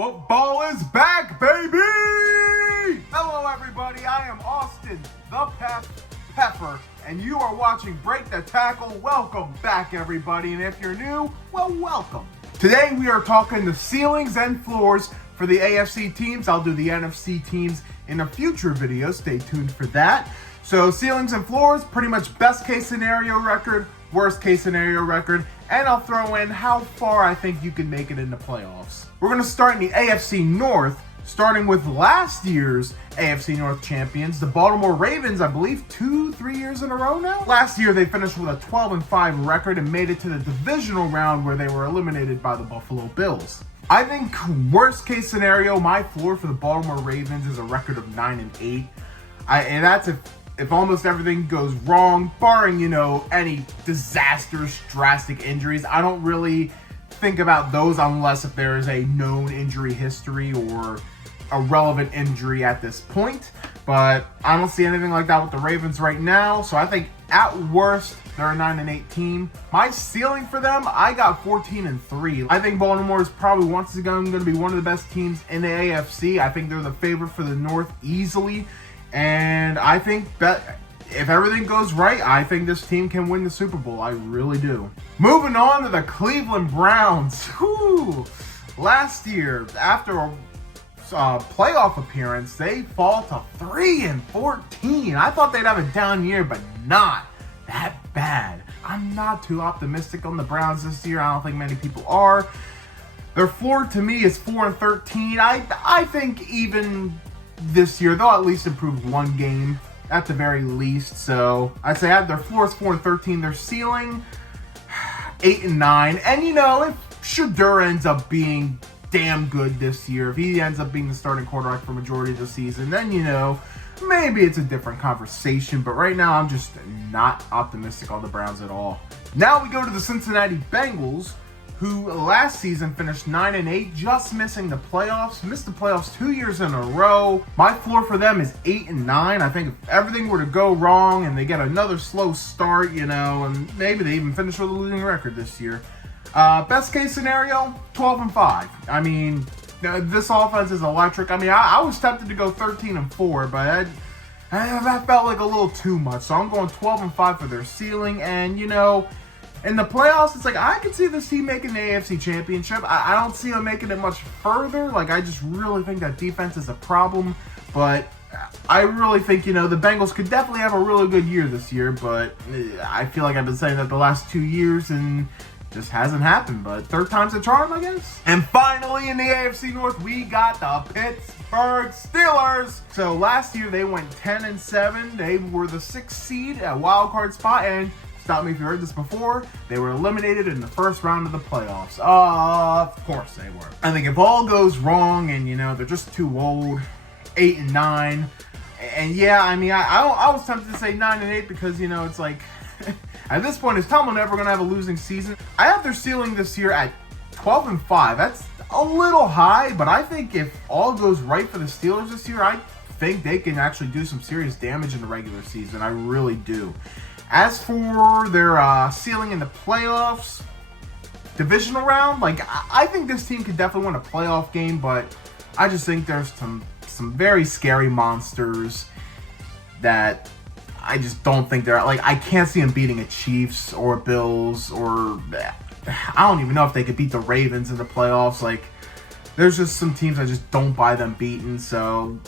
Football is back, baby! Hello, everybody. I am Austin, the Pepper, and you are watching Break the Tackle. Welcome back, everybody. And if you're new, well, welcome. Today, we are talking the ceilings and floors for the AFC teams. I'll do the NFC teams in a future video. Stay tuned for that. So, ceilings and floors, pretty much best case scenario record, worst case scenario record, and I'll throw in how far I think you can make it in the playoffs. We're going to start in the AFC North, starting with last year's AFC North champions, the Baltimore Ravens, I believe 2-3 years in a row now. Last year, they finished with a 12-5 record and made it to the divisional round where they were eliminated by the Buffalo Bills. I think worst case scenario, my floor for the Baltimore Ravens is a record of 9-8. And that's if almost everything goes wrong, barring, any disastrous, drastic injuries. I don't really think about those unless if there is a known injury history or a relevant injury at this point. But I don't see anything like that with the Ravens right now. So I think at worst, they're a 9-8 team. My ceiling for them, I got 14-3. I think Baltimore is probably once again going to be one of the best teams in the AFC. I think they're the favorite for the North easily. And I think that if everything goes right, I think this team can win the Super Bowl. I really do. Moving on to the Cleveland Browns. Whew. Last year, after a playoff appearance, they fall to 3-14. I thought they'd have a down year, but not that bad. I'm not too optimistic on the Browns this year. I don't think many people are. Their floor to me is 4-13. I think even this year they'll at least improve one game at the very least. So I'd say their floor is 4-13. Their ceiling 8-9. And if Shedeur ends up being damn good this year, if he ends up being the starting quarterback for majority of the season, then maybe it's a different conversation. But right now I'm just not optimistic on the Browns at all. Now we go to the Cincinnati Bengals, who last season finished 9-8, just missing the playoffs. Missed the playoffs 2 years in a row. My floor for them is 8-9. I think if everything were to go wrong and they get another slow start, and maybe they even finish with a losing record this year. Best case scenario, 12-5. I mean, this offense is electric. I mean, I was tempted to go 13-4, but that felt like a little too much. So I'm going 12-5 for their ceiling. And, in the playoffs, it's like, I could see this team making the AFC Championship. I don't see them making it much further. I just really think that defense is a problem. But I really think, the Bengals could definitely have a really good year this year. But I feel like I've been saying that the last 2 years and just hasn't happened. But third time's a charm, I guess. And finally, in the AFC North, we got the Pittsburgh Steelers. So last year, they went 10-7. They were the 6th seed at wild card spot. And stop me if you heard this before, they were eliminated in the first round of the playoffs. Of course they were. I think if all goes wrong and, they're just too old, 8-9. And yeah, I mean, I was tempted to say 9-8 because, it's like, at this point, is Tomlin ever going to have a losing season? I have their ceiling this year at 12-5. That's a little high, but I think if all goes right for the Steelers this year, I think they can actually do some serious damage in the regular season. I really do. As for their ceiling in the playoffs, divisional round, I think this team could definitely win a playoff game, but I just think there's some very scary monsters that I just don't think they're, I can't see them beating a Chiefs or Bills or, I don't even know if they could beat the Ravens in the playoffs. There's just some teams I just don't buy them beating. So,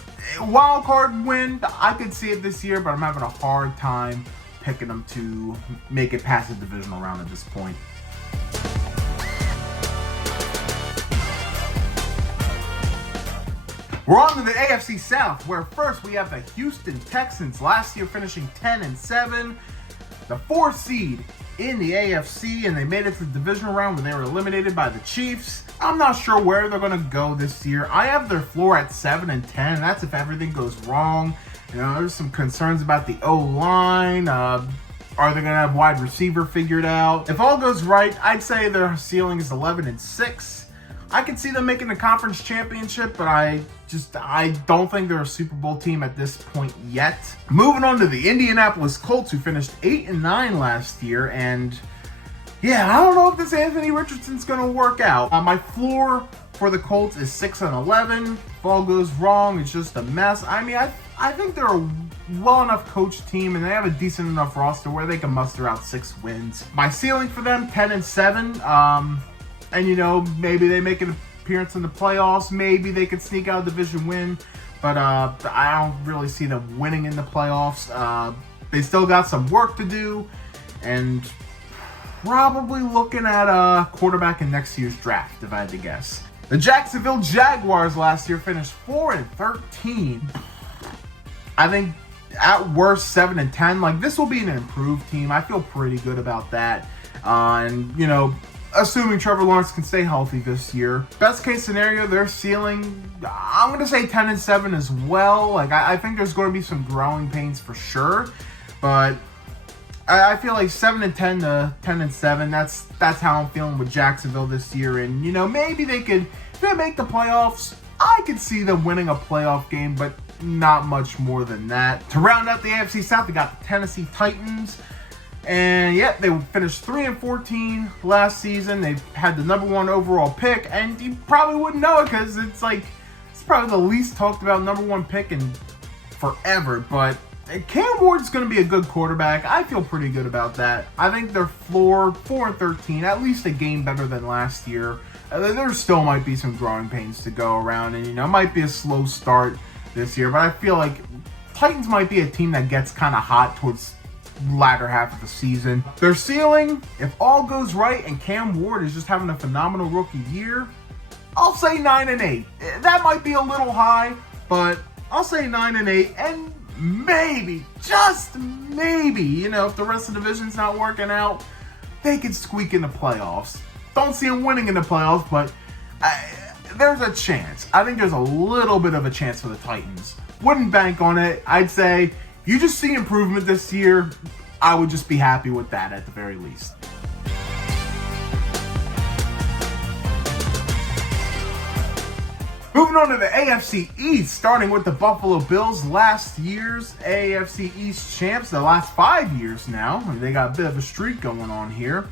wild card win, I could see it this year, but I'm having a hard time picking them to make it past the divisional round at this point. We're on to the AFC South, where first we have the Houston Texans, last year finishing 10-7, the 4th seed in the AFC, and they made it to the divisional round when they were eliminated by the Chiefs. I'm not sure where they're going to go this year. I have their floor at 7-10. That's if everything goes wrong. There's some concerns about the O-line. Are they going to have wide receiver figured out? If all goes right, I'd say their ceiling is 11-6. I can see them making the conference championship, but I don't think they're a Super Bowl team at this point yet. Moving on to the Indianapolis Colts, who finished 8-9 last year, and yeah, I don't know if this Anthony Richardson's going to work out. My floor for the Colts is 6-11. If all goes wrong, it's just a mess. I mean, I think they're a well enough coached team, and they have a decent enough roster where they can muster out 6 wins. My ceiling for them, 10-7. And maybe they make an appearance in the playoffs. Maybe they could sneak out a division win, but I don't really see them winning in the playoffs. They still got some work to do, and probably looking at a quarterback in next year's draft, if I had to guess. The Jacksonville Jaguars last year finished 4-13. I think at worst 7-10. Like, this will be an improved team. I feel pretty good about that. And assuming Trevor Lawrence can stay healthy this year. Best case scenario, their ceiling, I'm going to say 10-7 as well. Like, I think there's going to be some growing pains for sure. But I feel like 7-10 to 10-7. That's how I'm feeling with Jacksonville this year. And maybe they could, if they make the playoffs, I could see them winning a playoff game, but not much more than that. To round out the AFC South, we got the Tennessee Titans. And yeah, they finished 3-14 last season. They had the #1 overall pick, and you probably wouldn't know it because it's probably the least talked about #1 pick in forever. But Cam Ward's going to be a good quarterback. I feel pretty good about that. I think their floor, 4-13, at least a game better than last year. There still might be some growing pains to go around, and it might be a slow start this year. But I feel like Titans might be a team that gets kind of hot towards latter half of the season. Their ceiling, if all goes right and Cam Ward is just having a phenomenal rookie year, I'll say 9-8. That might be a little high, but I'll say 9-8, and maybe, just maybe, if the rest of the division's not working out, they could squeak in the playoffs. Don't see them winning in the playoffs, but there's a chance. I think there's a little bit of a chance for the Titans. Wouldn't bank on it. I'd say you just see improvement this year. I would just be happy with that at the very least. Moving on to the AFC East, starting with the Buffalo Bills, last year's AFC East champs, the last 5 years now. They got a bit of a streak going on here.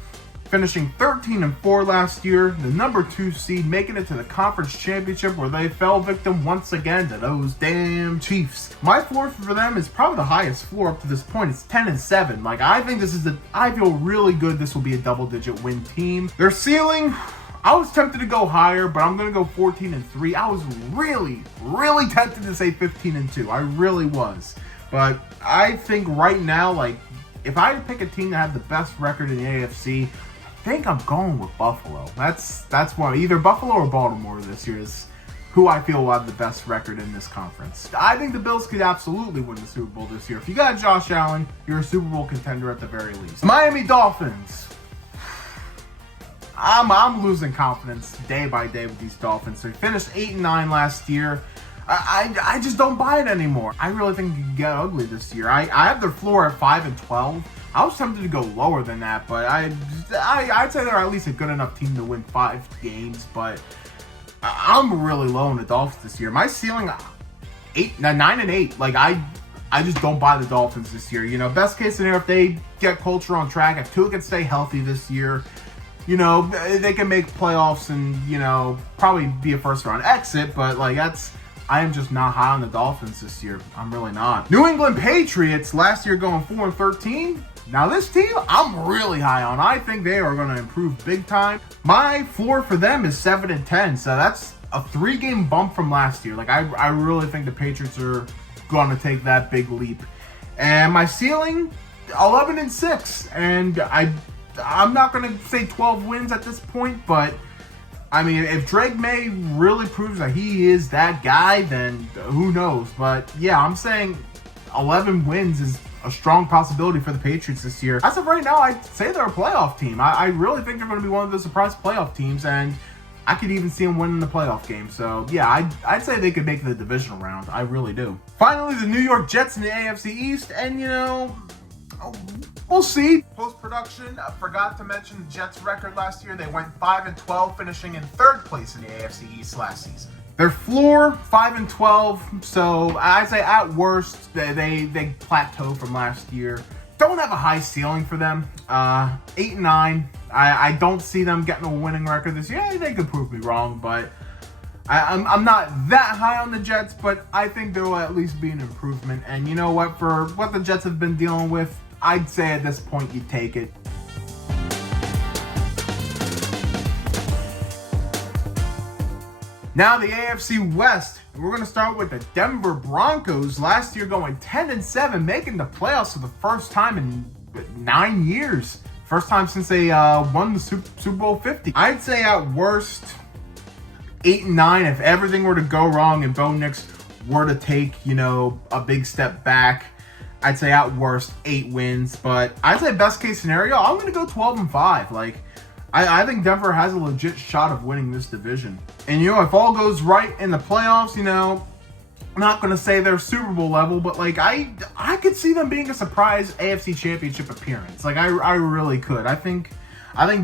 Finishing 13-4 last year, the #2 seed, making it to the conference championship where they fell victim once again to those damn Chiefs. My floor for them is probably the highest floor up to this point. It's 10-7. Like, I think I feel really good this will be a double-digit win team. Their ceiling, I was tempted to go higher, but I'm going to go 14-3. I was really, really tempted to say 15-2. I really was. But I think right now, like, if I had to pick a team that had the best record in the AFC, I think I'm going with Buffalo. That's why either Buffalo or Baltimore this year is who I feel will have the best record in this conference. I think the Bills could absolutely win the Super Bowl this year. If you got Josh Allen, you're a Super Bowl contender at the very least. Miami Dolphins. I'm losing confidence day by day with these Dolphins. They finished 8-9 last year. I just don't buy it anymore. I really think it could get ugly this year. I have their floor at 5-12. I was tempted to go lower than that, but I'd say they're at least a good enough team to win 5 games. But I'm really low on the Dolphins this year. My ceiling, 9-8. Like, I just don't buy the Dolphins this year. Best case scenario, if they get culture on track, if Tua can stay healthy this year, they can make playoffs and, probably be a first round exit. But I am just not high on the Dolphins this year. I'm really not. New England Patriots, last year going 4-13. Now this team, I'm really high on. I think they are going to improve big time. My floor for them is 7-10, so that's a 3-game bump from last year. Like, I really think the Patriots are going to take that big leap. And my ceiling, 11-6, and I'm not going to say 12 wins at this point, but I mean, if Drake May really proves that he is that guy, then who knows? But yeah, I'm saying 11 wins is a strong possibility for the Patriots this year. As of right now, I'd say they're a playoff team. I really think they're going to be one of the surprise playoff teams, and I could even see them winning the playoff game. So yeah, I'd say they could make the divisional round. I really do. Finally, the New York Jets in the AFC East, and we'll see. Post-production, I forgot to mention the Jets' record last year. They went 5-12, finishing in 3rd place in the AFC East last season. Their floor, 5-12, so I'd say at worst, they plateau from last year. Don't have a high ceiling for them. 8-9. I don't see them getting a winning record this year. They could prove me wrong, but I'm not that high on the Jets, but I think there will at least be an improvement. And you know what? For what the Jets have been dealing with, I'd say at this point you take it. Now the AFC West. We're going to start with the Denver Broncos. Last year going 10-7, making the playoffs for the first time in 9 years. First time since they won the Super Bowl 50. I'd say at worst 8-9 if everything were to go wrong and Bo Nix were to take, a big step back. I'd say at worst 8 wins, but I'd say best case scenario, I'm going to go 12-5. I think Denver has a legit shot of winning this division. And if all goes right in the playoffs, I'm not going to say they're Super Bowl level, but I could see them being a surprise AFC Championship appearance. I really could. I think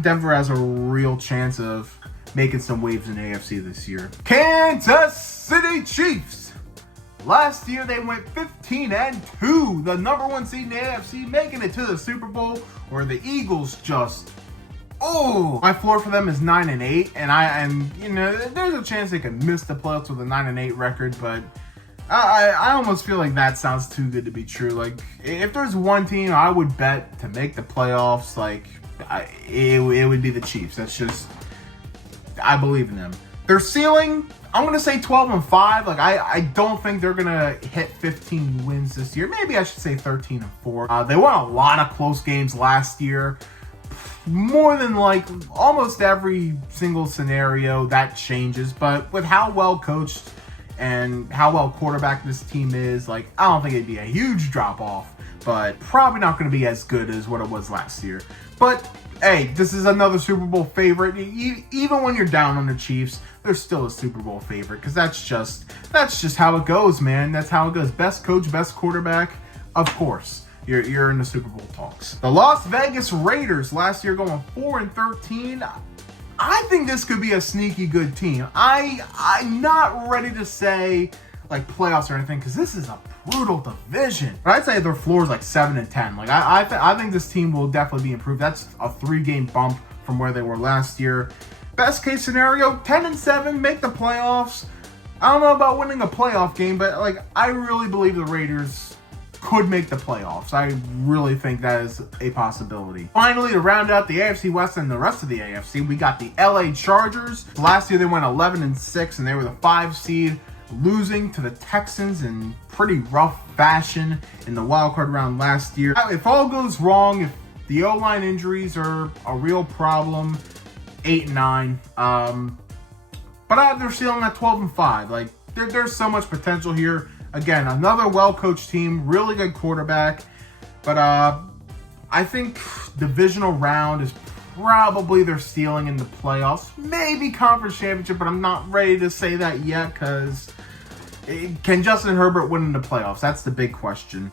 Denver has a real chance of making some waves in AFC this year. Kansas City Chiefs. Last year they went 15-2, the number 1 seed in the AFC, making it to the Super Bowl, where the Eagles just my floor for them is 9-8, and there's a chance they could miss the playoffs with a 9-8 record, but I almost feel like that sounds too good to be true. If there's one team I would bet to make the playoffs, it would be the Chiefs. That's just, I believe in them. Their ceiling, I'm going to say 12-5. I don't think they're going to hit 15 wins this year. Maybe I should say 13-4. They won a lot of close games last year. More than almost every single scenario that changes, but with how well coached and how well quarterbacked this team is, I don't think it'd be a huge drop off, but probably not going to be as good as what it was last year. But hey, this is another Super Bowl favorite. Even when you're down on the Chiefs, they're still a Super Bowl favorite, because that's just how it goes, man. That's how it goes. Best coach, best quarterback, of course. You're in the Super Bowl talks. The Las Vegas Raiders, last year going 4-13. I think this could be a sneaky good team. I'm not ready to say playoffs or anything, because this is a brutal division. But I'd say their floor is 7-10. I think this team will definitely be improved. That's a 3-game bump from where they were last year. Best case scenario, 10-7, make the playoffs. I don't know about winning a playoff game, but I really believe the Raiders could make the playoffs. I really think that is a possibility. Finally, to round out the AFC West and the rest of the AFC, we got the LA Chargers. Last year they went 11-6, and they were the 5 seed, losing to the Texans in pretty rough fashion in the wildcard round last year. If all goes wrong, if the O-line injuries are a real problem, 8-9. But I have their ceiling at 12-5. There's so much potential here. Again, another well-coached team, really good quarterback. But I think divisional round is probably their ceiling in the playoffs. Maybe conference championship, but I'm not ready to say that yet, because can Justin Herbert win in the playoffs? That's the big question.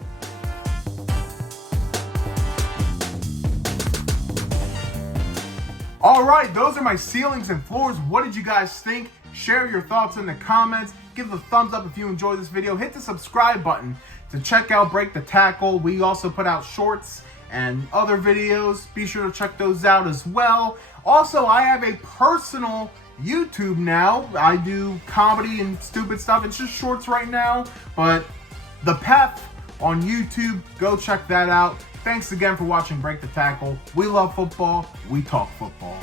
All right, those are my ceilings and floors. What did you guys think? Share your thoughts in the comments. Give a thumbs up if you enjoyed this video. Hit the subscribe button to check out Break the Tackle. We also put out shorts and other videos. Be sure to check those out as well. Also, I have a personal YouTube now. I do comedy and stupid stuff. It's just shorts right now, but the Pep on YouTube, go check that out. Thanks again for watching Break the Tackle. We love football. We talk football.